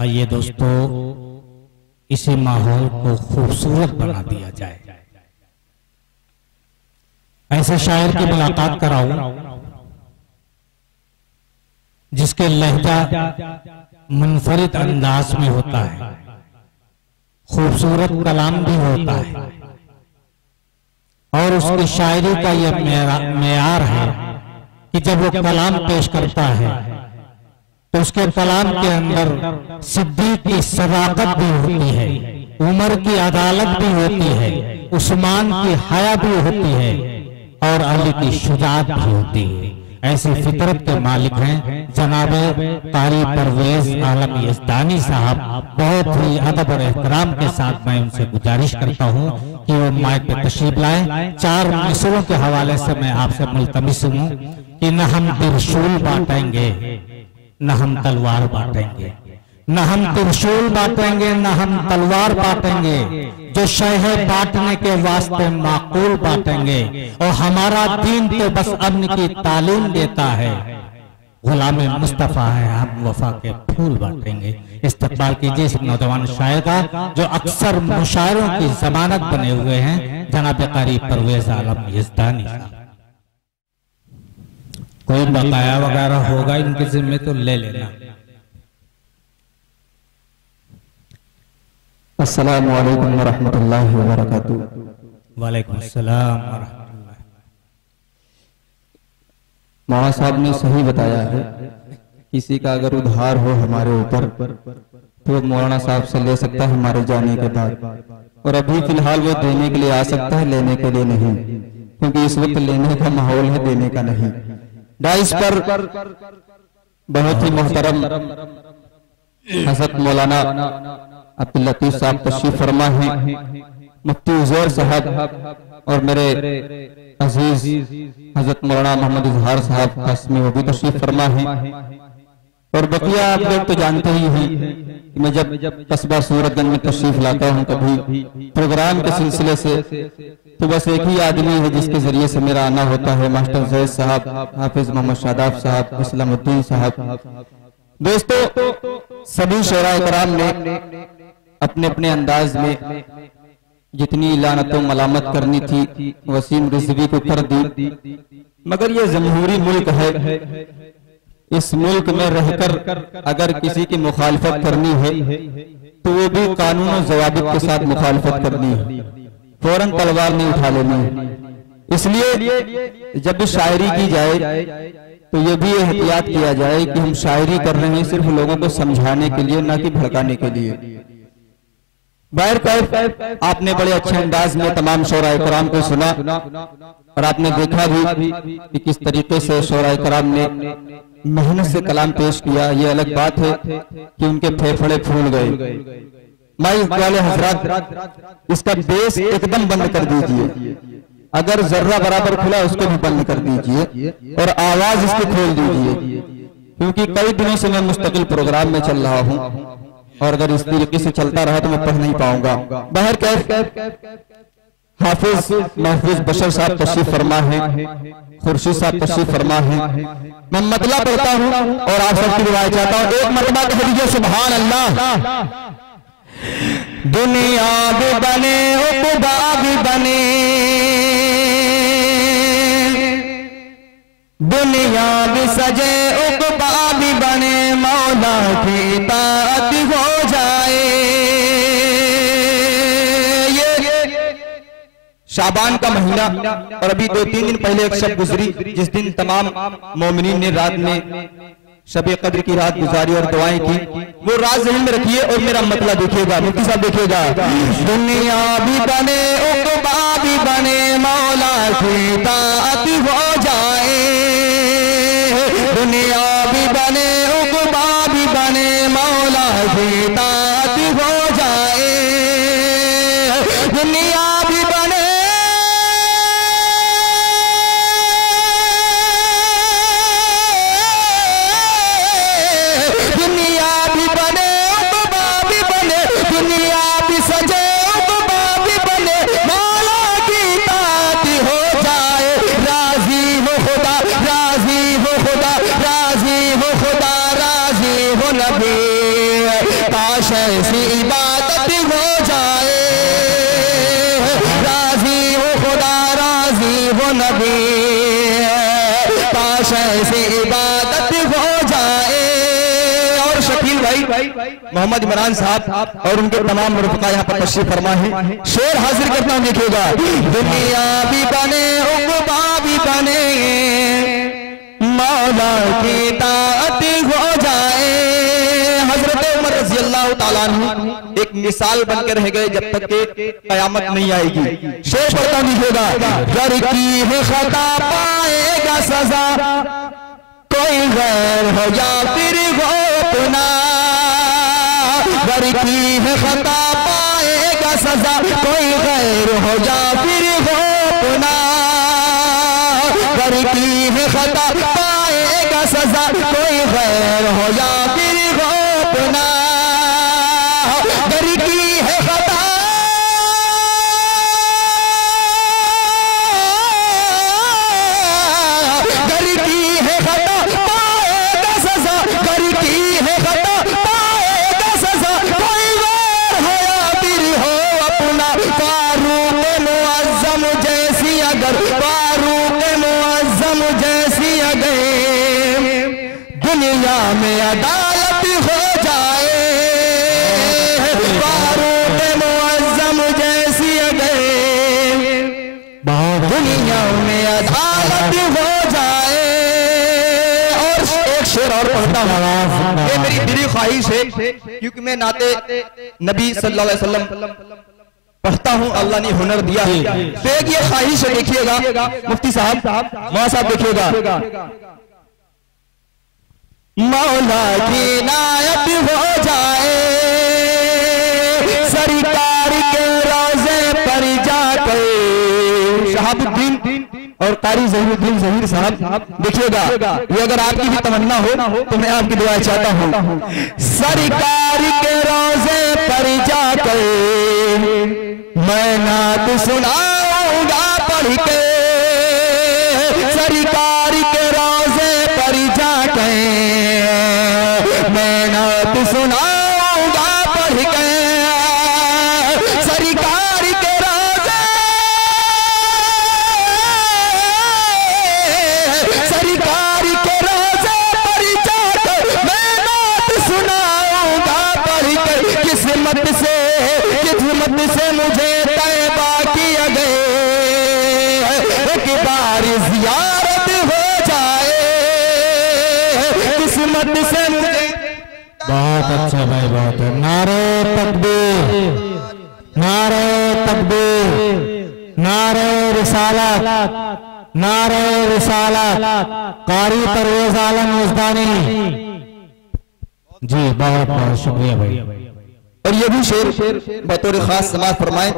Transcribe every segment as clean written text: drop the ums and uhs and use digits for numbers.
आइए दोस्तों, इसी माहौल को खूबसूरत बना दिया जाए। ऐसे शायर की मुलाकात कराऊं जिसके लहजा मुनफरिद अंदाज में होता है, खूबसूरत कलाम भी होता है और उसकी शायरी का यह मेयार है कि जब वो कलाम पेश करता है तो उसके कलाम के अंदर सिद्दीक की सदाकत भी होती है, उमर की अदालत भी होती है, उस्मान की हया भी होती है और अली की शुजाअत भी होती है। ऐसी फितरत के मालिक हैं जनाब कारी परवेज आलम यज़दानी साहब। बहुत ही अदब और एहतराम के साथ मैं उनसे गुजारिश करता हूं कि वो माइक पे तशरीफ लाएं। 4 मिसरों के हवाले से मैं आपसे मुल्तमिस हूं कि न हम त्रिशूल बांटेंगे न हम तलवार बांटेंगे, न हम त्रिशूल बांटेंगे न हम तलवार बांटेंगे, जो शय है बांटने के वास्ते माकूल बांटेंगे और हमारा दीन तो बस अमन की तालीम देता है, गुलाम मुस्तफा है हम वफा के फूल बांटेंगे। इस्तकबाल कीजिए इस नौजवान शायर का जो अक्सर मुशायरों की जमानत बने हुए हैं, जनाब कारी परवेज आलम यज़दानी साहब। कोई बकाया वगैरह होगा इनके जिम्मे तो ले लेना। अस्सलामु अलैकुम वरहमतुल्लाहि वबरकातुहू। वालेकुम अस्सलाम वरहमतुल्लाह। मौलाना साहब ने सही बताया है, किसी का अगर उधार हो हमारे ऊपर तो मौलाना साहब से ले सकता है हमारे जाने के बाद, और अभी फिलहाल वो देने के लिए आ सकता है, लेने के लिए नहीं, क्योंकि इस वक्त लेने का माहौल है, देने का नहीं। डाइस पर बहुत ही मोहतरम हज़रत मौलाना अब्दुल लतीफ साहब तशरीफ फरमा है, मुफ्ती उज़ैर साहब और मेरे अजीज हज़रत मौलाना मोहम्मद इजहार साहब कासमी वो भी तशरीफ फरमा है। और बकिया आप लोग तो जानते ही हैं कि मैं जब कस्बा सूरतगंज में तशरीफ लाता हूँ कभी प्रोग्राम के सिलसिले से, तो बस एक ही आदमी है जिसके जरिए से मेरा आना होता है, मास्टर जैद साहब, हाफिज मोहम्मद शादाब साहब, इस्लामुद्दीन साहब। दोस्तों, सभी शोरा कराम ने अपने अपने अंदाज में जितनी लानतों मलामत करनी थी वसीम रिजवी को कर दी, मगर ये जमहूरी मुल्क है, इस मुल्क में रहकर अगर किसी की मुखालफत करनी है तो वो भी कानून और ज़वाबित के साथ मुखालफत करनी है, फौरन तलवार नहीं उठा लेनी है। इसलिए जब भी शायरी की जाए तो ये भी एहतियात किया जाए कि हम शायरी कर रहे हैं सिर्फ लोगों को समझाने के लिए, ना कि भड़काने के लिए। बाहर आपने बड़े अच्छे अंदाज में तमाम शोरा कराम को सुना और आपने देखा भी कि किस तरीके से शोरा कराम ने मेहनत से कलाम पेश किया। ये अलग बात है कि उनके फेफड़े फूल गए। माइक वाले हजरात, इसका बेस एकदम बंद कर दीजिए, अगर जर्रा बराबर खुला उसको भी बंद कर दीजिए और आवाज इसकी खोल दीजिए, क्योंकि कई दिनों से मैं मुस्तकिल प्रोग्राम में चल रहा हूं और अगर इस तरीके से चलता रहा तो मैं पढ़ नहीं पाऊंगा। बाहर हाफिज महफूज बशर साहब तशरीफ फरमा है, खुर्शीद साहब तशरीफ फरमा है। मैं मतला पढ़ता हूँ और आप सबकी रिवायत चाहता हूँ। एक मरतबा कह दीजिए सुभान अल्लाह। दुनिया भी बने उक़बा भी बने, दुनिया भी सजे उक़बा भी बने, मौला की इताअत हो जाए। शाबान का महीना और अभी 2-3 दिन पहले एक शब गुजरी जिस दिन तमाम मोमिनीन ने रात में शबे कद्र की रात गुजारी और दुआएं की। वो रात ज़हन में रखिए और मेरा मतलब देखिएगा, मुफ्ती साहब देखिएगा। दुनिया भी बने उक़बा भी बने, मौला की इताअत हो जाए। दुनिया भी बने उक़बा भी बने, मौला की इताअत हो जाए। दुनिया भी बने वो नबी, काश ऐसी इबादत हो जाए। और शकील भाई मोहम्मद इमरान साहब और उनके तमाम रफ़िका यहाँ पर तशरीफ फरमा है। शेर हाजिर करना देखिएगा, दुनिया भी बने उक़बा भी बने, मौला की ताअत हो जाए। हजरत उमर रज़ी अल्लाह ताला अन्हु एक मिसाल बनकर रह गए जब तक के कयामत नहीं आएगी। शेर पढ़ता देखिएगा, घर की है खता पाएगा सजा, कोई गैर हो या फिर हो अपना। घर की है खता पाएगा सजा, कोई गैर हो या फिर हो अपना। घर की है खता पाएगा सजा, कोई गैर हो या फिर हो अपना। घर की है खता दुनिया में अदालत हो जाए, फारूक मुअज़्ज़म जैसी अगर दुनिया में अदालत हो जाए। और एक शेर और पढ़ता हूँ, ये मेरी दिली ख्वाहिश है क्योंकि मैं नाते नबी सल्लल्लाहु अलैहि वसल्लम पढ़ता हूँ, अल्लाह ने हुनर दिया है। तो एक ये ख्वाहिश है, देखिएगा मुफ्ती साहब मौला साहब देखिएगा, मौला की नायत हो जाए, सरकार के रोजे पर जाकर। शहाबुद्दीन और कारी ज़हीरुद्दीन ज़हीर साहब देखिएगा, ये अगर आपकी भी तमन्ना हो तो मैं आपकी दुआ चाहता हूँ। सरकार के रोजे पर जाकर मैं नात सुनाऊंगा पढ़ के, सरकार के रोजे पर जाकर मैं नात सुनाऊंगा पढ़ के। सरकार के रोजे, सरकार के रोजे पर जाकर मैं नात सुनाऊंगा पढ़ के। किस्मत से मुझे तैबा किया गए, एक बार ज़ियारत हो जाए, किस्मत से मुझे। बहुत अच्छा भाई, बहुत है। नारे तकबीर, नारे तकबीर, नारे रिसालत, नारे रिसालत। कारी परवेज आलम उस्तानी जी, बहुत बहुत शुक्रिया भाई। और ये भी शेर बतौर खास समाज फरमाए,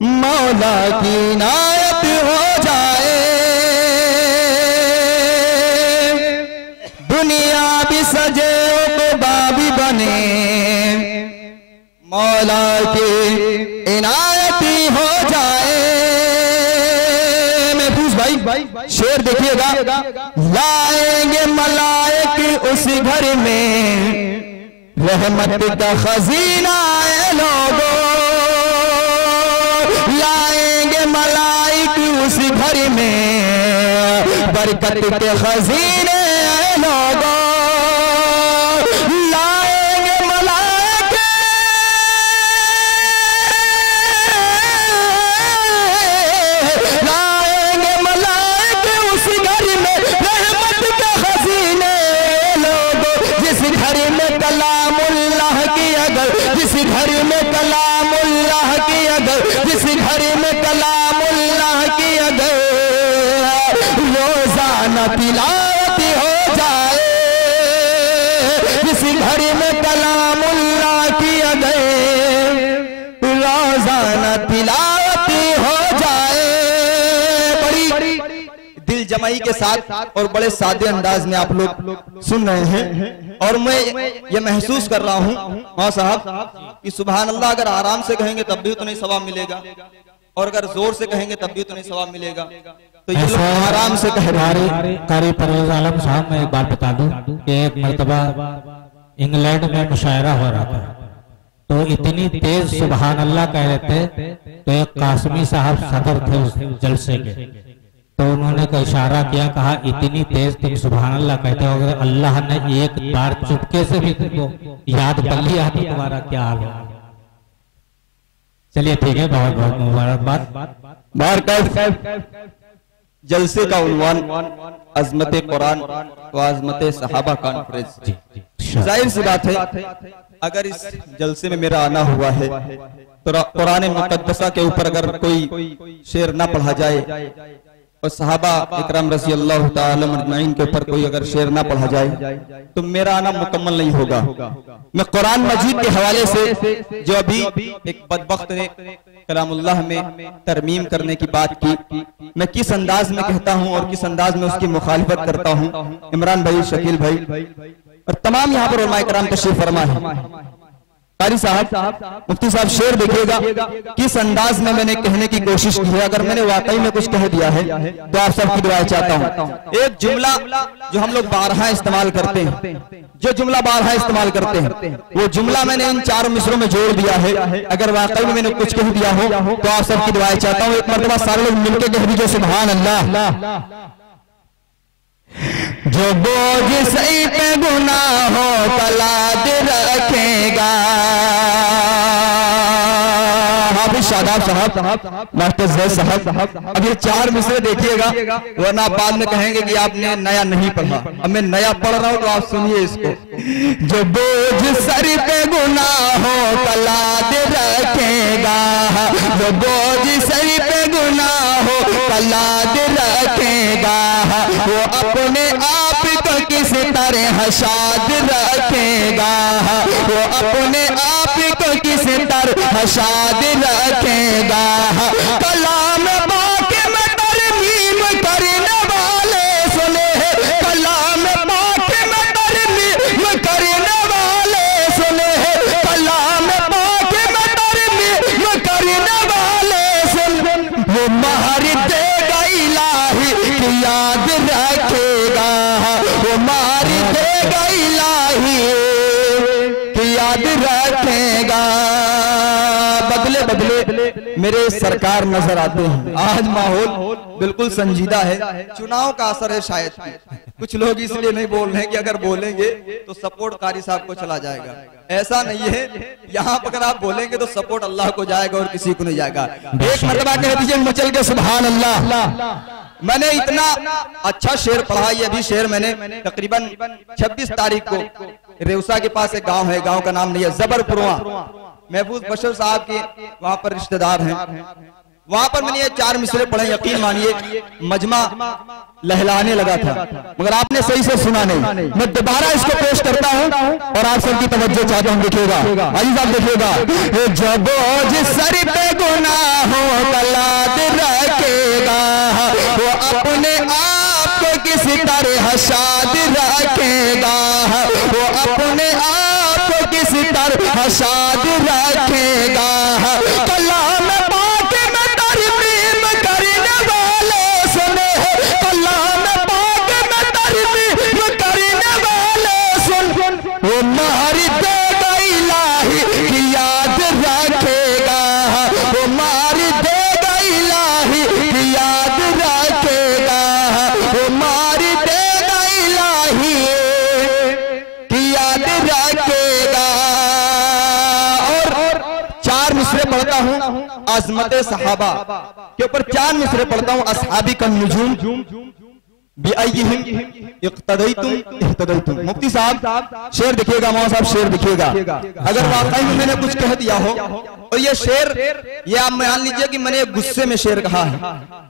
मौला की नायत हो जाए, दुनिया भी सजे उक़बा भी बने, मौला की इनायत हो जाए। महफूज भाई शेर देखिएगा, लाएंगे मलाइक उस घर में, रहमत का खजीना है लोगों। लाएंगे मलाइक उस घर में, बरकत के खजीने है लोगों। लाएंगे मलाइक, लाएंगे मलाइक उस घर में, रहमत के खजीने लोगों। जिस घर में कलामुल्लाह की अगर, जिस घर में कलामुल्लाह की अगर, जिस घर में कलामुल्लाह की अगर रोजाना तिलावत हो जाए, जिस घर में कलामुल्लाह की अगर रोजाना तिलावत हो जाए। बड़ी दिल जमाई के साथ और बड़े सादे अंदाज में आप लोग सुन रहे हैं, और मैं ये महसूस कर रहा हूँ हाँ साहब कि सुभान अल्लाह अगर आराम से कहेंगे तब भी तो नहीं सवाब मिलेगा, और अगर जोर से कहेंगे तब भी तो नहीं सवाब मिलेगा। तो ये लोग आराम से कह रहे हैं। कारी परवेज आलम साहब, मैं एक बात बता दूं कि एक मर्तबा इंग्लैंड में मुशायरा हो रहा था, तो इतनी तेज सुभान अल्लाह कह रहे थे, तो एक कासमी साहब सदर थे उस जलसे के, तो उन्होंने का इशारा किया, कहा इतनी तेज तुम सुभान अल्लाह कहते हो, अगर अल्लाह ने एक बार चुपके से भी तुमको याद कर लिया तो तुम्हारा क्या हाल होगा। चलिए ठीक है, बहुत बहुत मुबारकबाद। बारकात जलसे का उन्वान अजमत कुरान व अजमत सहाबा कॉन्फ्रेंस। जाहिर सी बात है, अगर इस जलसे में मेरा आना हुआ है तो कुरान मुकद्दसा के ऊपर अगर कोई शेर ना पढ़ा जाए और सहाबा इकराम रज़ी अल्लाह ताला अजमईन के ऊपर कोई अगर शेर ना पढ़ा जाए तो मेरा आना मुकम्मल नहीं होगा। मैं कुरान मजीद के हवाले से जो अभी एक बदबख्त ने कलामुल्लाह में तरमीम करने की बात की, मैं किस अंदाज में कहता हूं और किस अंदाज में उसकी मुखालिफत करता हूं, इमरान भाई, शकील भाई और तमाम यहाँ पर उलमा इकराम तशरीफ फरमा है। कारी साहब, मुफ्ती साहब शेर देखिएगा किस अंदाज में मैंने कहने की कोशिश की है। अगर मैंने वाकई में कुछ कह दिया है तो आप सबकी दुआएं चाहता हूँ। एक जुमला जो हम लोग बारहा इस्तेमाल करते हैं, जो जुमला बारहा इस्तेमाल करते हैं, वो जुमला मैंने इन चारों मिसरों में जोड़ दिया है। अगर वाकई में मैंने कुछ कह दिया हो तो आप सबकी दुआएं चाहता हूँ। एक मरतबा सारे लोग मिलकर कह दीजिए सुभान अल्लाह। जो बोझ सही पे गुनाहों का लाद रखेगा, शादाब साहब, मास्टर जैद साहब, अब ये चार मिसरे देखिएगा, वरना बाद में कहेंगे कि आपने नया नहीं पढ़ा। अब मैं नया पढ़ रहा हूँ तो आप सुनिए इसको। जो बोझ सर पे गुनाहों का लाद रखेगा, जो बोझ सर पे गुनाहों का लाद रखेगा, वो अपने आप को किस तरह शाद रखेगा, वो अपने आप को किस तरह शाद रखेगा। कलाम पाक में तरमीम करने वाले सुने, कलाम पाक में तरमीम करने वाले सुने, कलाम पाक में तरमीम करने वाले सुन, वो महर देगा इलाही की याद रखेगा, वो महर देगा इलाही की याद रखेगा। बदले बदले मेरे सरकार नजर आते हैं। आज माहौल बिल्कुल संजीदा है, चुनाव का असर है शायद। कुछ लोग इसलिए नहीं बोल रहे हैं कि अगर बोलेंगे तो सपोर्ट कारी साहब को चला जाएगा। ऐसा नहीं है, यहाँ पर अगर आप बोलेंगे तो सपोर्ट अल्लाह को जाएगा और किसी को नहीं जाएगा। एक मरतबा कह दीजिए मचल के सुभान अल्लाह। मैंने इतना अच्छा शेर पढ़ा, ये अभी शेर मैंने तकरीबन 26 तारीख को रेउसा के पास एक गांव है, गांव का नाम नहीं है, जबरपुरवा, महफूज बशर साहब के वहां पर रिश्तेदार हैं। वहां पर मैंने ये चार मिसरे पढ़े, यकीन मानिए मजमा लहलाने लगा था, मगर आपने सही से सुना नहीं। मैं दोबारा इसको पेश करता हूं और आप सबकी तवज्जो चाहता हूं। देखिएगा अजी साहब, देखिएगा। जो बोझ सर पे गुनाहों का लाद रखेगा, वो अपने आप को किसी तरह शाद रखेगा, वो अपने आप को किसी तरह शाद रखेगा। कलाम पाक में तरमीम करने वाले सुने, कलाम पाक में तरमीम करने वाले सुन, वो महर देगा इलाही की याद रखेगा, वो महर देगा इलाही की याद रखेगा, वो महर देगा इलाही की याद रखेगा। और चार मिसरे पढ़ता हूँ अज़मत सहाबा के ऊपर, चार मिसरे पढ़ता हूँ असहाबी का नुजूम बिअय्यिहिम इक़्तदैतुम इह्तदैतुम। मुफ्ती साहब शेर देखिएगा, मौलाना साहब शेर देखिएगा। अगर वाकई में मैंने कुछ कह दिया हो और ये शेर, ये आप मान लीजिए कि मैंने गुस्से में शेर कहा है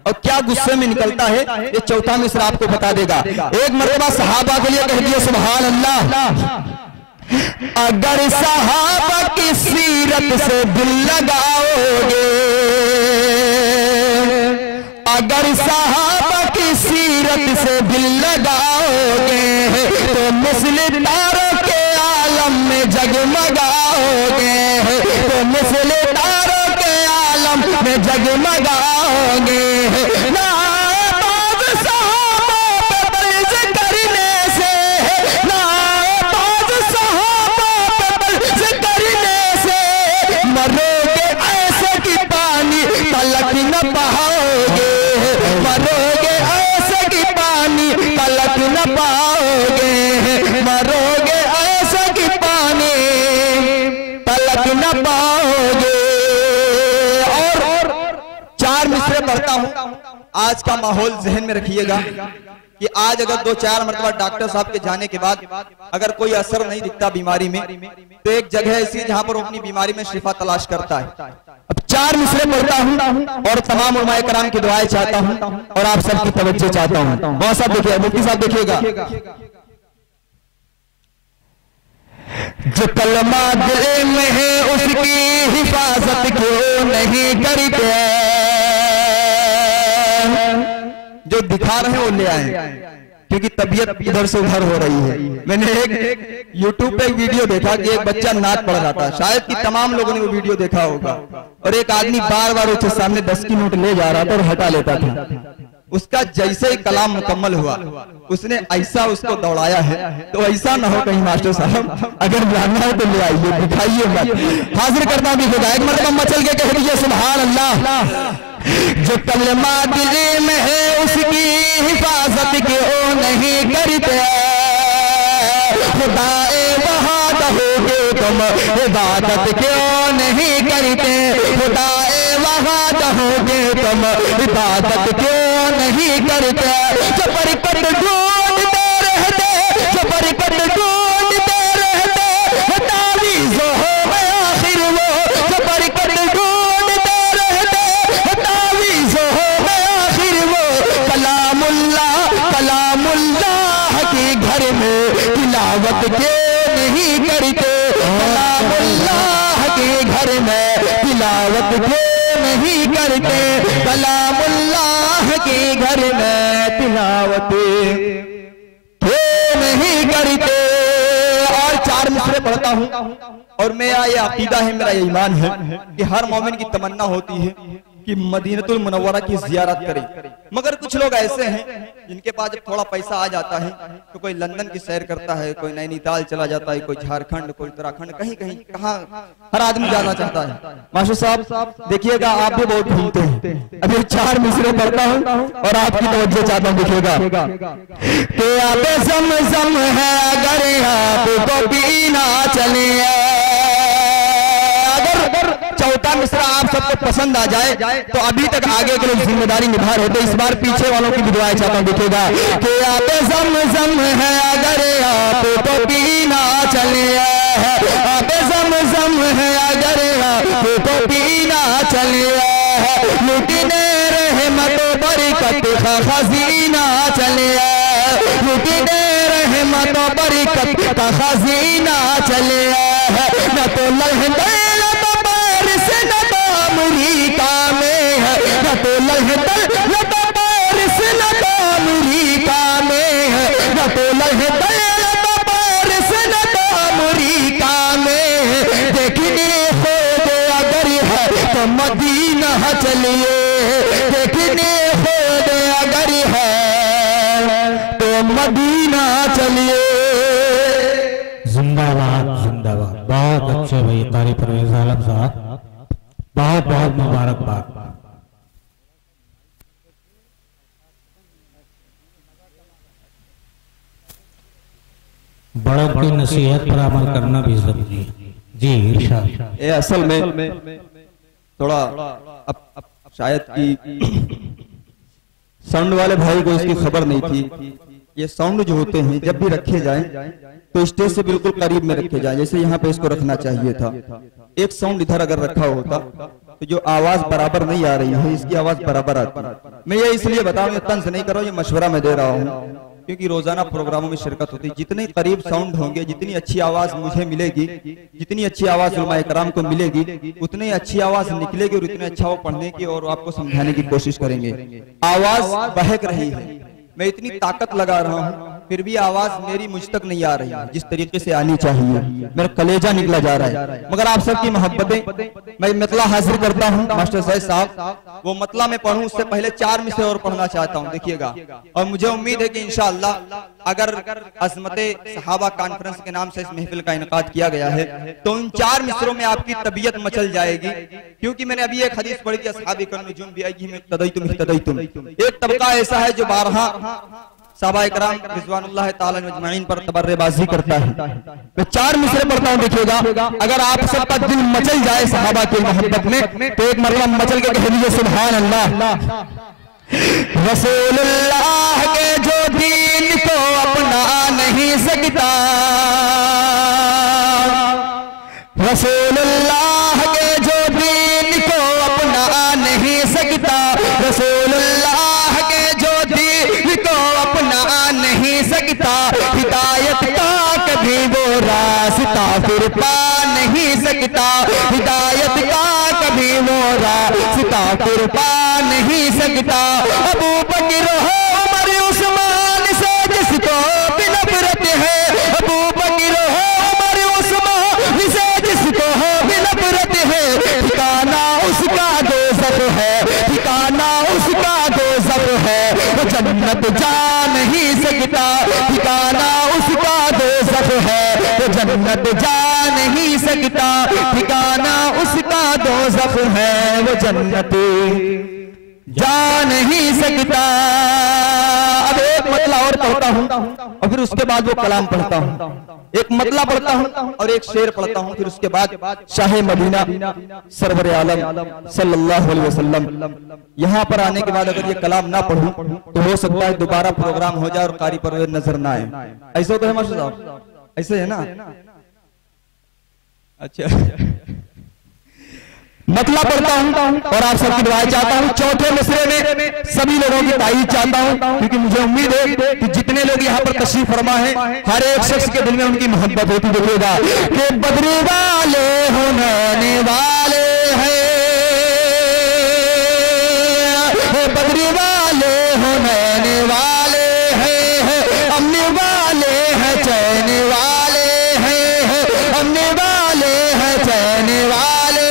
और क्या गुस्से में निकलता है, ये चौथा मिसरा आपको बता देगा। एक मरतबा सहाबा के लिए कह दिए सुभान अल्लाह। अगर सहाबा की सीरत से दिल लगाओगे, अगर सहाबा की सीरत से दिल लगाओगे, तो मिस्ल तारों के आलम में जगमगाओगे, तो मिस्ल तारों के आलम में जगमगाओगे। आज का माहौल जहन में रखिएगा कि आज अगर 2-4 मरतबा डॉक्टर साहब के जाने के बाद अगर कोई असर नहीं दिखता बीमारी में, तो एक जगह ऐसी जहां पर अपनी बीमारी में शिफा तलाश करता है। अब 4 मिसरे पढ़ता हूं और तमाम उलमाए कराम की दुआएं चाहता हूं और आप सबकी तवज्जो चाहता हूं। बहुत साहब देखिए, मुफ्ती साहब देखिएगा। जो कलमा दिल में है उसकी हिफाजत क्यों नहीं करते, जो दिखा रहे हैं वो ले आए, क्योंकि तबीयत इधर से उधर हो रही है। मैंने एक YouTube पे एक वीडियो देखा कि एक बच्चा नात पढ़ रहा था, शायद कि तमाम लोगों ने वो वीडियो देखा होगा, और एक आदमी बार बार उसके सामने 10 की नोट ले जा रहा था और हटा लेता था। उसका जैसे ही कलाम मुकम्मल हुआ उसने ऐसा उसको दौड़ाया है, तो ऐसा ना हो कहीं मास्टर साहब अगर जानना है तो ले आइए, दिखाइए मत। हाजिर करता हूं, एक मरतबा मचल के कह दीजिए सुभान अल्लाह। जो कलमा दिल में है उसकी हिफाजत क्यों नहीं करते, खुदाए वहाद होगे तुम इबादत क्यों नहीं करते, खुदाए वहाद होगे तुम इबादत क्यों नहीं करते। जो बरकत ढूंढते रहते, जो बरकत ढूंढते रहते, तावीज़ हो गए आखिर वो, जो बरकत ढूंढते रहते, तावीज़ हो गए आखिर वो। कलामुल्लाह के घर में तिलावत क्यों नहीं करते, कलामुल्लाह के घर में तिलावत क्यों नहीं करते, कलामुल्लाह के घर में तिलावत क्यों नहीं करते। और 4 मिसरे पढ़ता हूं और मेरा ये अकीदा है, मेरा ये ईमान है कि हर मोमिन की तमन्ना होती है कि मदीनतुल मुनव्वरा की ज़ियारत करें, मगर कुछ लोग ऐसे हैं जिनके पास जब थोड़ा पैसा आ जाता है तो कोई लंदन की सैर करता है, कोई नैनीताल चला जाता है, कोई झारखंड, कोई उत्तराखंड, कहीं कहीं कहाँ हर आदमी जाना चाहता है। मास्टर साहब देखिएगा, आप भी बहुत घूमते हैं। अभी 4 मिसरे पढ़ता हूँ और आपकी तवज्जो चाहता हूँ, देखिएगा। कि आप ज़म है अगर आपको पीना चले, चौथा मिसरा आप सबको पसंद आ जाए तो अभी तक आगे के लोग जिम्मेदारी निभा रहे थे, इस बार पीछे वालों की भी दुआएं चाहता हूं, देखिएगा। कि आप ज़म है अगर आपको पीना चले, आप ज़म है अगर आपको पीना चले, लुटने रहमतों बरकत का खजीना चले, लुटने रहमतों बरकत का खजीना चले। न तो लहदे अमरीका में है, न तो लहदल न तो बारिश न तो अमरीका में है, न तो लहदल न तो बारिश न तो अमरीका में है। देखने खुद अगर है तो मदीना चलिए, देखने खुद अगर है तो मदीना चलिए। जिंदाबाद जिंदाबाद। बहुत अच्छे भाई कारी परवेज आलम साहब, बहुत बहुत मुबारकबाद। बड़ों की नसीहत पर अमल करना भी जरूरी है। जी इरशाद। ये असल में थोड़ा अब शायद कि साउंड वाले भाई को इसकी खबर नहीं थी। ये साउंड जो होते हैं जब भी रखे जाएं तो स्टेज से बिल्कुल करीब में रखे जाएं, जैसे यहाँ पे इसको रखना चाहिए था। एक साउंड इधर अगर रखा होता तो जो आवाज बराबर नहीं आ रही है, इसकी आवाज बराबर आती है। मैं ये इसलिए बता रहा हूँ, तंज नहीं कर रहा हूँ, ये मशवरा मैं दे रहा हूँ, क्योंकि रोजाना प्रोग्रामों में शिरकत होती है। जितने करीब साउंड होंगे, जितनी अच्छी आवाज मुझे मिलेगी, जितनी अच्छी आवाज उलमाए कराम को मिलेगी, उतनी अच्छी आवाज निकलेगी और उतने अच्छा वो पढ़ने की और आपको समझाने की कोशिश करेंगे। आवाज बहक रही है, मैं इतनी ताकत लगा रहा हूँ, फिर भी आवाज मेरी मुझ तक नहीं आ रही है जिस तरीके से आनी चाहिए। मेरा कलेजा निकला जा रहा है। मगर आप सबकी मोहब्बतें, मैं मतला हाजिर करता हूँ मास्टर साहब। वो मतला मैं पढ़ूं उससे पहले 4 मिसरे और पढ़ना चाहता हूँ, देखिएगा। और मुझे उम्मीद है कि इंशाअल्लाह अगर अज़मते सहाबा कॉन्फ्रेंस के नाम से इस महफिल का इनकाद किया गया है तो उन 4 मिसरों में आपकी तबीयत मचल जाएगी। क्योंकि मैंने अभी एक हदीस पढ़ी कि अस्हाबी कन्नुजुम बिअय्यिहिम इक्तदैतुम। एक तबका ऐसा है जो 12 सहाबा इकराम रिज़वानुल्लाह ताला अजमईन पर तबर्रेबाजी करता है। मैं 4 मिसरे पढ़ता हूँ, देखिएगा। अगर आप सबका दिल मचल जाए सहाबा की मोहब्बत में तो एक मरतबा मचल के कह दीजिए सुभान अल्लाह। रसूलुल्लाह के जो दीन को अपना नहीं सकता, रसूलुल्लाह के जो दीन को अपना नहीं सकता, रसूलुल्लाह के जो दीन को अपना नहीं सकता, हिदायत का कभी वो रास्ता फिर पा नहीं सकता, हिदायत का कभी वो रास्ता फिर पा नहीं सकता। अबू बकर हो उमर उस्मान से जिसको भी नफरत है, अबू बकर हो उमर उस्मान से जिसको भी नफरत है, ठिकाना उसका दोज़ख है, ठिकाना उसका दोज़ख है, वो जन्नत जा नहीं सकता, ठिकाना उसका दोज़ख है, वो जन्नत जा नहीं सकता, ठिकाना उसका दोज़ख है, वो जन्नत जा नहीं सकता। अब एक मतला और पढ़ता हूं और फिर उसके बाद वो कलाम पढ़ता हूं। एक मतला पढ़ता हूं और एक शेर पढ़ता हूं, फिर उसके बाद शाह मदीना सरवर आलम सल्लल्लाहु अलैहि वसल्लम यहां पर आने के बाद अगर ये कलाम ना पढ़ूं तो हो सकता है दोबारा प्रोग्राम हो जाए और कारी परवेज नजर ना आए। ऐसा तो है मास्टर साहब, ऐसे है ना? अच्छा मतला पढ़ता हूं और आप सबकी दुआएं चाहता हूं। चौथे मिसरे में सभी लोगों की तारीफ चाहता हूं, क्योंकि मुझे उम्मीद है कि जितने लोग यहाँ पर तशरीफ फरमा है हर एक शख्स के दिल में उनकी मोहब्बत होती देखिएगा कि बद्री वाले होने वाले हैं, बद्री वाले होने वाले हैं, अमने वाले हैं, चैन वाले हैं, अमने वाले हैं, चैन वाले,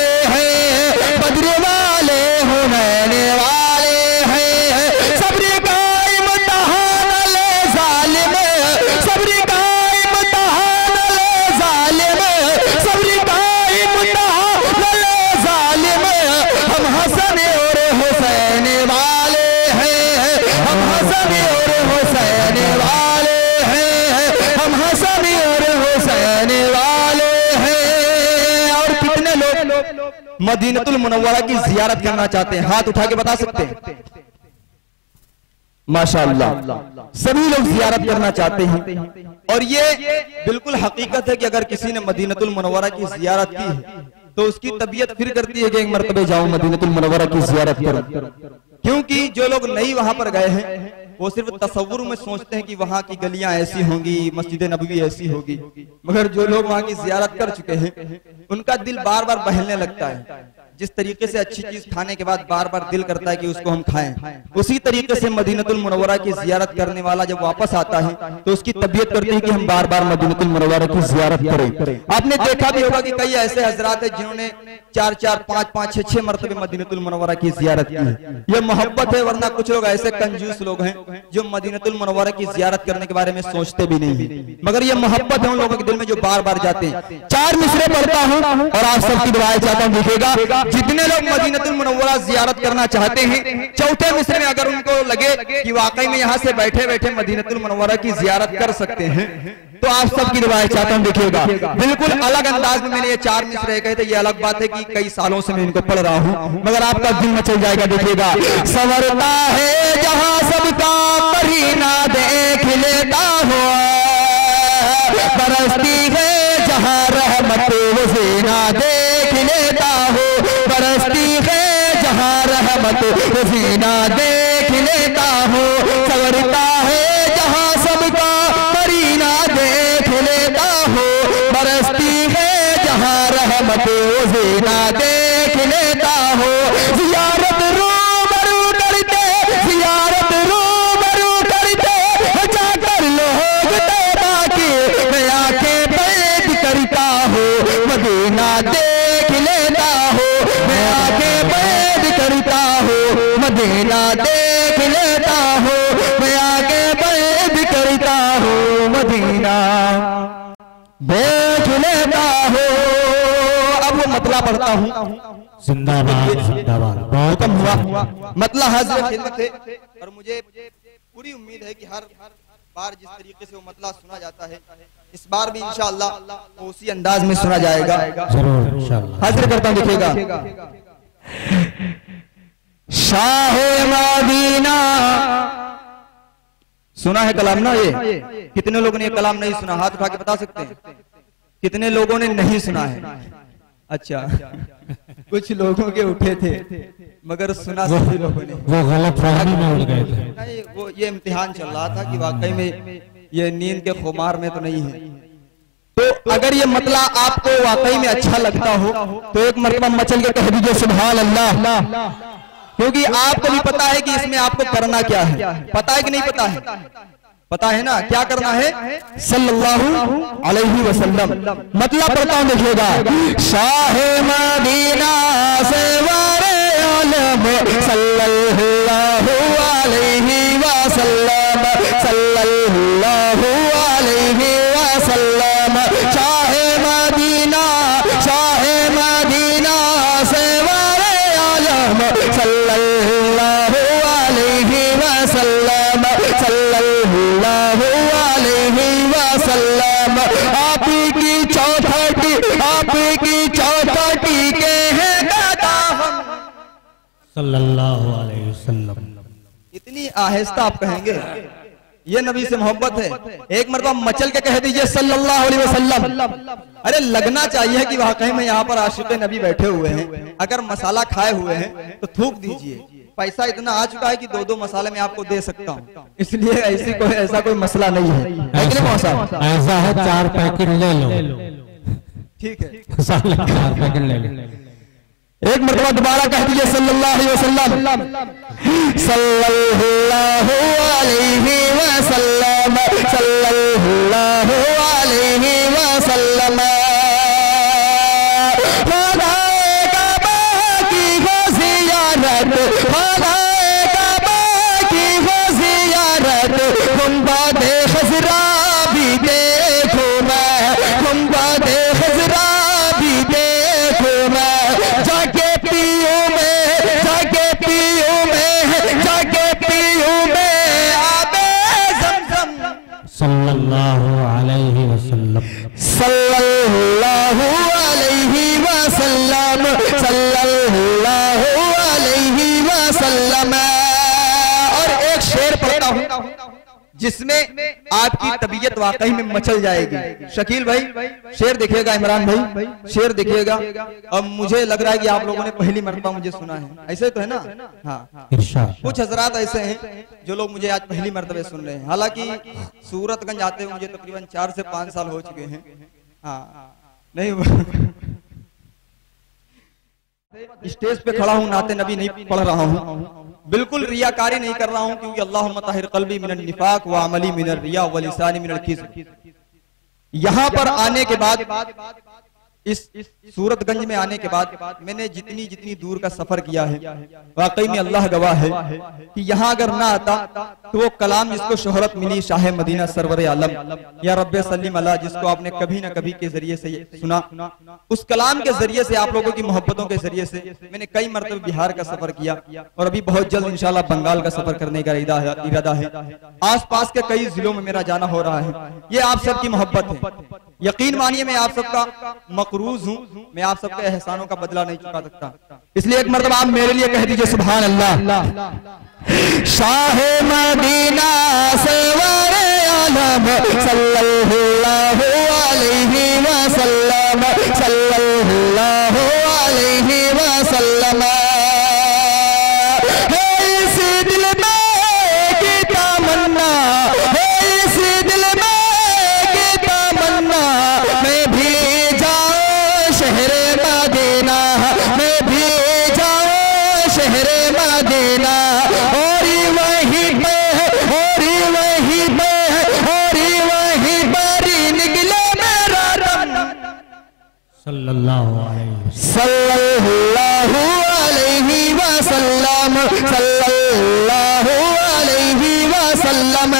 मदीनतुल मुनव्वरा की जियारत करना चाहते हैं? हाथ उठा के बता सकते हैं? माशाअल्लाह सभी लोग जियारत करना चाहते हैं और ये बिल्कुल हकीकत है कि अगर किसी ने मदीनतुल मुनव्वरा की जियारत की है तो उसकी तबीयत फिर करती है कि एक मरतबे जाऊं मदीनतुल मुनव्वरा की जियारत करूं, क्योंकि जो लोग नहीं वहां पर गए हैं वो सिर्फ तसव्वुर में सोचते हैं कि वहां की गलियां ऐसी होंगी, मस्जिद नबवी ऐसी होगी, मगर जो लोग वहां की जियारत कर चुके हैं उनका दिल बार बार बहलने लगता है। जिस तरीके से अच्छी चीज खाने के बाद बार बार दिल करता है कि उसको हम खाएं, उसी तरीके से मदीनतुल मुनव्वरा की जियारत करने वाला जब वापस आता है तो उसकी तबीयत करती है कि हम बार बार मदीनतुल मुनव्वरा की जियारत करें। आपने देखा भी होगा कि कई ऐसे हजरात हैं जिन्होंने 4-4, 5-5, 6-6 मरतबे मदीनतुल मुनव्वरा की जियारत की है। ये मोहब्बत है, वरना कुछ लोग ऐसे कंजूस लोग हैं जो मदीनतुल मुनव्वरा की जियारत करने के बारे में सोचते भी नहीं है, मगर ये मोहब्बत है उन लोगों के दिल में जो बार बार जाते हैं। 4 मिसरे पढ़ता हूं और आप सबकी दुआएं चाहता हूं। देखिएगा जितने लोग मदीनतुल मुनव्वरा जियारत करना चाहते हैं, चौथे मिसरे में अगर उनको लगे कि वाकई में यहाँ से बैठे बैठे मदीनतुल मुनव्वरा की जियारत कर सकते हैं तो आप सबकी दुआएं चाहता हूं। देखिएगा बिल्कुल अलग अंदाज में मैंने ये 4 मिसरे कहे थे। ये अलग बात है कि कई सालों से मैं इनको पढ़ रहा हूं, मगर आपका दिल मचल जाएगा। देखिएगा संवरता है जहां सबका करीना देख लेता हो, बरसती है जहां रहमत वसीना देख लेता हो, बरसती है जहां रहमत वसीना देख लेता हो, संवरता है जहां सबका करीना देख लेता हो, बरसती है जहां रहमत वसीना देख लेता हो। जियारत रूबरू करते, जियारत रूबरू करते जाकर लोग तौबा की, मैं आंखें बंद करता हूँ मदीना देख लेता हूँ, मैं आंखें बंद करता हूँ मदीना देख लेता हूँ, मैं आंखें बंद करता हूँ मदीना देख लेता हूँ। अब वो मतला पढ़ता हूँ। जिंदाबाद जिंदाबाद। बहुत हुआ मतला हाजिर खिदमत है और मुझे पूरी उम्मीद है कि हर बार जिस तरीके से वो मतला सुना जाता है इस बार भी इंशाअल्लाह वो उसी अंदाज में सुना जाएगा। जरूर इंशाअल्लाह। हाजिर करता हूँ। देखिएगा शाह मदीना सुना है कलाम ना? ये कितने लोगों ने ये कलाम नहीं सुना? हाथ उठा के बता सकते हैं कितने लोगों ने नहीं सुना है? अच्छा कुछ लोगों के उठे थे मगर सुना सभी लोगों ने। वो गलत फहमी में उड़ गए थे। नहीं, वो ये इम्तिहान चल रहा था कि वाकई में ये नींद के खुमार में तो नहीं है। तो अगर ये मतला आपको वाकई में अच्छा लगता हो तो एक मरतबा मचल के कह दीजिए सुभान अल्लाह, क्योंकि आपको भी पता है कि इसमें आपको करना क्या है। पता है कि नहीं पता है? पता है ना क्या करना है? सल्लल्लाहु अलैहि वसल्लम। मतलब पढ़ता हूं, देखिएगा। शाहे मदीना से वारे आलम सल्लल्लाहु अलैहि वसल्लम, सल्लल्लाहु अलैहि वसल्लम। शाहे मदीना से वारे आलम सल्लल्लाहु अलैहि वसल्लम, सल्लल्लाहु अलैहि वसल्लम। आपकी चौथटी के हैं दादा हम, सल्लल्लाहु अलैहि वसल्लम। इतनी आहिस्ता आप कहेंगे, ये नबी से मोहब्बत है। एक मरतबा मचल के कह दीजिए सल्लल्लाहु अलैहि वसल्लम। अरे लगना चाहिए कि वाकई में यहाँ पर आशिक़ नबी बैठे हुए हैं। अगर मसाला खाए हुए हैं तो थूक दीजिए। पैसा इतना आ चुका है कि 2-2 मसाले में आपको दे सकता हूँ, इसलिए ऐसा कोई मसला नहीं है। ऐसा है 4 पैकेट ले लो, ठीक है, 4 पैकेट ले लो। एक मरतबा दोबारा कह दीजिए सल्लल्लाहु अलैहि वसल्लम, सल्लल्लाहु अलैहि वसल्लम, सल्लल्लाहु अलैहि वसल्लम। खुदाए काबा की हो ज़ियारत, खुदाए काबा की हो ज़ियारत, गुंबदे ख़ज़रा भी देखो मैं, गुंबदे ख़ज़रा भी देखो मैं। जाके पियो में, जाके पियो में, जाके पियो में आबे ज़मज़म, सल्लल्लाहु अलैहि वसल्लम, सल्लल्लाहु अलैहि वसल्लम, सल्लल्लाहु अलैहि वसल्लम। और एक शेर पढ़ता हूँ जिसमें आपकी तबीयत वाकई में मचल जाएगी। शकील भाई शेर देखिएगा, इमरान भाई शेर देखिएगा। अब मुझे लग रहा है कि आप लोगों ने पहली मरतबा मुझे सुना है, ऐसे तो है ना? हाँ, कुछ हजरात ऐसे हैं जो लोग मुझे आज पहली मरतबा सुन रहे हैं। हालांकि सूरतगंज आते हुए मुझे तकरीबन 4 से 5 साल हो चुके हैं। हाँ, नहीं स्टेज पे खड़ा हूँ, नाते नबी नहीं पढ़ रहा हूँ, बिल्कुल रियाकारी नहीं कर रहा हूँ, क्योंकि अल्लाहुम्मा ताहिर क़ल्बी मिनन निफाक व अमली मिनर रिया व लिसानी मिनल किज़्ब। यहाँ पर आने के बाद, इस सूरतगंज में आने के बाद मैंने जितनी दूर का सफर किया है, वाकई में अल्लाह गवाह है कि यहाँ अगर ना आता तो वो कलाम जिसको शोहरत मिली शाह मदीना सरवर आलम या रब्बे सल्लिम अला, जिसको आपने कभी ना कभी के जरिए से सुना, उस कलाम के जरिए से, आप लोगों की मोहब्बतों के जरिए से मैंने कई मरतबे बिहार का सफर किया और अभी बहुत जल्द इंशाल्लाह बंगाल का सफर करने का इरादा है। आस पास के कई जिलों में मेरा जाना हो रहा है। ये आप सबकी मोहब्बत है, यकीन मानिए मैं आप सबका मकरूज हूँ, मैं आप सबके एहसानों का बदला नहीं चुका सकता। इसलिए एक मरतबा आप मेरे लिए कह दीजिए सुभान अल्लाह। शाहे मदीना से वारे आलम सल्लल्लाहु अलैहि वसल्लम, सल्लल्लाहु अलैहि वसल्लम। है इस दिल में की तमन्ना, है इस दिल में की तमन्ना, मैं भी जाऊं शहरे मदीना, मैं भी जाऊं शहरे मदीना। और वहीं पे, और वहीं पे, और वहीं पर निकले मेरा रब, सल्लल्लाहु अलैहि सल्लल्लाहु अलैहि वसल्लम, सल्लल्लाहु अलैहि वसल्लम।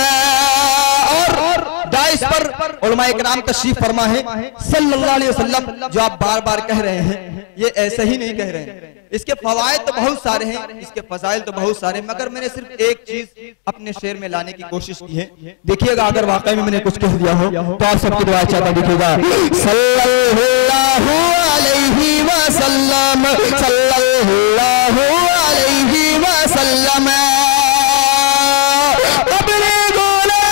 और दाइस पर उलमाए किराम तशरीफ फरमा है सल्लल्लाहु अलैहि वसल्लम, जो आप बार बार कह रहे हैं, ये ऐसे ही नहीं कह रहे हैं। इसके फवायद तो बहुत सारे हैं, इसके फजाइल तो बहुत सारे, मगर मैंने सिर्फ एक चीज अपने शेर में लाने की कोशिश की है। देखिएगा, अगर वाकई में मैंने कुछ कह दिया हो तो आप सबकी दुआ चाहता। देखिएगा, सल्लल्लाहु अलैहि वसल्लम, सल्लल्लाहु अलैहि वसल्लम। अपने गोले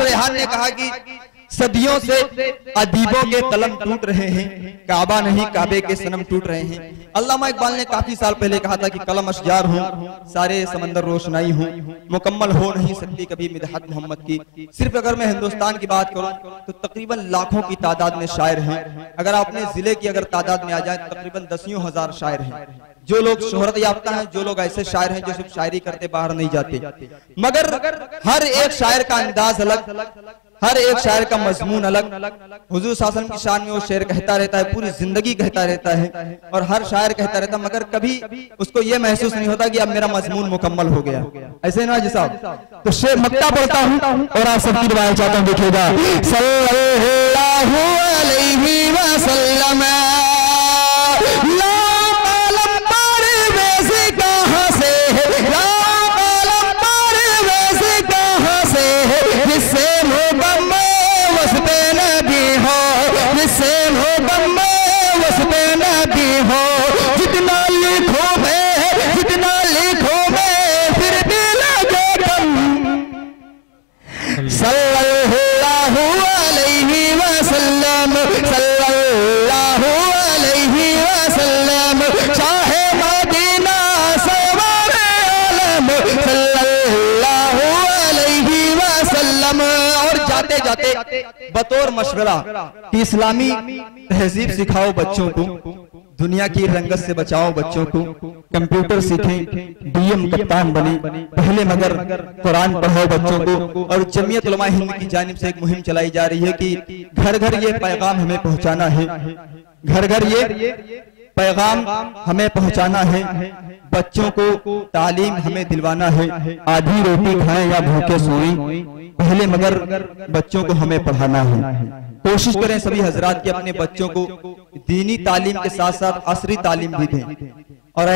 रेहान ने कहा कि सदियों से अदीबों के कलम टूट रहे हैं, काबा नहीं काबे के सनम टूट रहे हैं। अल्लामा इकबाल ने काफी साल पहले कहा था कि कलम अशजार हो, सारे समंदर रोशनाई हो, मुकम्मल हो नहीं सकती कभी मिदहत मोहम्मद की। सिर्फ अगर मैं हिंदुस्तान की बात करूं तो तकरीबन लाखों की तादाद में शायर हैं। अगर अपने जिले की अगर तादाद में आ जाए तो तकरीबन 10,000 शायर हैं, जो लोग शोहरत याफ्ता हैं, जो लोग ऐसे शायर हैं जो सिर्फ शायरी करते बाहर नहीं जाते। मगर हर एक शायर का अंदाज अलग, हर एक शायर का मजमून अलग। हुजूर शासन की शान में वो शेर कहता रहता है, पूरी जिंदगी कहता रहता है, और हर शायर कहता रहता है, मगर कभी उसको ये महसूस नहीं होता कि अब मेरा मजमून मुकम्मल हो गया। ऐसे ना जी साहब। तो शेर मक्ता पढ़ता हूँ और आप सबकी रिवायत चाहता हूँ, देखिएगा। सल्लल्लाहु अलैहि वसल्लम बतौर मशवरा कि इस्लामी तहजीब सिखाओ बच्चों को, दुनिया की रंगत से बचाओ बच्चों को, कंप्यूटर सीखें, डीएम कप्तान बने पहले, मगर कुरान पढ़ाओ बच्चों को। और जमीयत उलमा हिंद की जानिब से एक मुहिम चलाई जा रही है कि घर घर ये पैगाम हमें पहुंचाना है, घर घर ये पैगाम हमें पहुंचाना है, बच्चों को तालीम हमें दिलवाना है। आधी रोटी खाएं या भूखे सोएं पहले, मगर बच्चों को हमें पढ़ाना है। कोशिश करें सभी हजरात के अपने बच्चों को दीनी तालीम के साथ साथ असरी तालीम भी दें। और